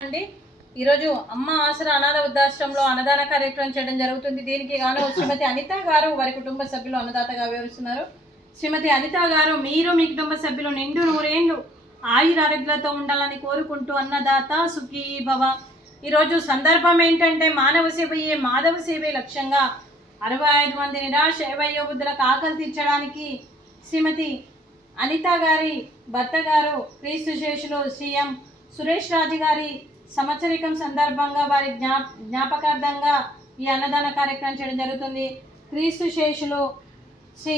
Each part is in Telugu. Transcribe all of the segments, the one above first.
అండి ఈరోజు అమ్మ ఆసరా అనాథ వృద్ధాశ్రమంలో అన్నదాన కార్యక్రమం చేయడం జరుగుతుంది। దీనికి గాను శ్రీమతి అనిత గారు వారి కుటుంబ సభ్యులు అన్నదాతగా వివరిస్తున్నారు। శ్రీమతి అనిత గారు మీరు మీ కుటుంబ సభ్యులు నిండు నూరేళ్లు ఆయురారోగ్యాలతో ఉండాలని కోరుకుంటూ అన్నదాత సుఖీ భవ। ఈరోజు సందర్భం ఏంటంటే మానవ సేవయే మాధవ సేవే లక్ష్యంగా 65 మంది నిరాశ వయోవృద్ధులకు ఆకలి తీర్చడానికి శ్రీమతి అనిత గారి భర్త గారు క్రీస్తు శేషులు సీఎం సురేష్ రాజు గారి సంవత్సరికం సందర్భంగా వారి జ్ఞాపకార్థంగా ఈ అన్నదాన కార్యక్రమం చేయడం జరుగుతుంది। క్రీస్తు శేషులు శ్రీ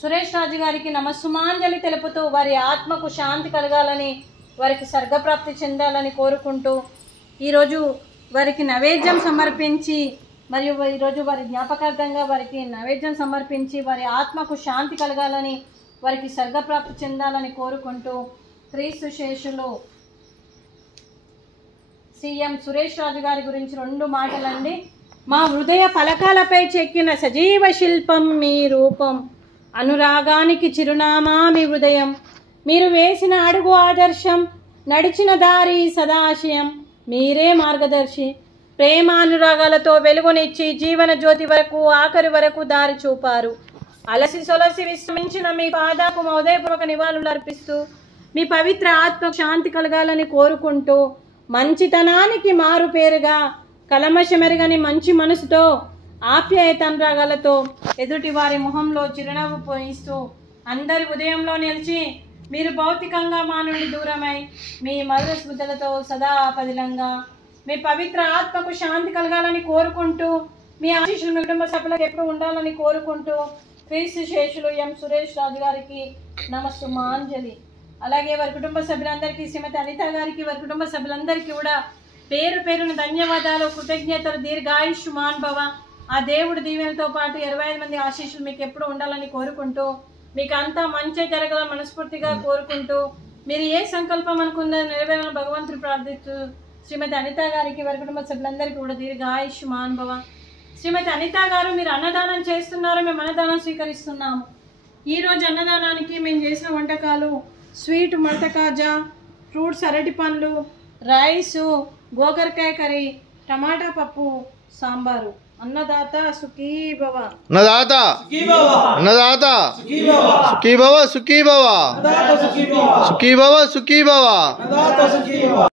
సురేష్ రాజు గారికి నమస్సుమాంజలి తెలుపుతూ వారి ఆత్మకు శాంతి కలగాలని వారికి స్వర్గప్రాప్తి చెందాలని కోరుకుంటూ ఈరోజు వారికి నైవేద్యం సమర్పించి మరియు ఈరోజు వారి జ్ఞాపకార్థంగా వారికి నైవేద్యం సమర్పించి వారి ఆత్మకు శాంతి కలగాలని వారికి స్వర్గప్రాప్తి చెందాలని కోరుకుంటూ క్రీస్తు శేషులు సీఎం సురేష్ రాజు గారి గురించి 2 మాటలండి। మా హృదయ పలకాలపై చెక్కిన సజీవ శిల్పం మీ రూపం, అనురాగానికి చిరునామా మీ హృదయం, మీరు వేసిన అడుగు ఆదర్శం, నడిచిన దారి సదాశయం, మీరే మార్గదర్శి, ప్రేమానురాగాలతో వెలుగునిచ్చి జీవన జ్యోతి వరకు ఆఖరి వరకు దారి చూపారు। అలసి సొలసి విశ్రమించిన మీ పాదాకు మా ఉదయపూర్వక నివాళులు అర్పిస్తూ మీ పవిత్ర ఆత్మ శాంతి కలగాలని కోరుకుంటూ మంచితనానికి మారు పేరుగా కలమషమెరగని మంచి మనసుతో ఆప్యాయత అనురాగాలతో ఎదుటి వారి మొహంలో చిరునవ్వు పోయిస్తూ అందరి ఉదయంలో నిలిచి మీరు భౌతికంగా మా నుండి దూరమై మీ మధుర స్మృతులతో సదా పదిలంగా మీ పవిత్ర ఆత్మకు శాంతి కలగాలని కోరుకుంటూ మీ ఆశీస్సులు మీ కుటుంబ సభ్యులకు ఎప్పుడు ఉండాలని కోరుకుంటూ క్రీస్తు శేషులు ఎం సురేష్ రాజు గారికి నమస్సుమాంజలి। అలాగే వారి కుటుంబ సభ్యులందరికీ శ్రీమతి అనిత గారికి వారి కుటుంబ సభ్యులందరికీ కూడా పేరు పేరున ధన్యవాదాలు, కృతజ్ఞతలు, దీర్ఘాయుష్మాన్ భవ। ఆ దేవుడి దీవెనతో పాటు 25 మంది ఆశీస్సులు మీకు ఎప్పుడు ఉండాలని కోరుకుంటూ మీకు అంతా మంచి జరగాలని మనస్ఫూర్తిగా కోరుకుంటూ మీరు ఏ సంకల్పం అనుకుందో నెరవేరాలని భగవంతుడు ప్రార్థిస్తూ శ్రీమతి అనిత గారికి వారి కుటుంబ సభ్యులందరికీ కూడా దీర్ఘాయుష్మాన్ భవ। శ్రీమతి అనిత గారు మీరు అన్నదానం చేస్తున్నారు, మేము అన్నదానం స్వీకరిస్తున్నాము। ఈరోజు అన్నదానానికి మేము చేసిన వంటకాలు స్వీట్ మడత కాజా, ఫ్రూట్స్ అరటి పండ్లు, రైసు, గోకరకాయ కర్రీ, టమాటా పప్పు, సాంబారు। అన్నదాత సుఖీ భవ, అన్నదాత సుఖీ భవ, అన్నదాత సుఖీ భవ, సుఖీ భవ సుఖీ భవ, అన్నదాత సుఖీ భవ, సుఖీ భవ సుఖీ భవ, అన్నదాత సుఖీ భవ।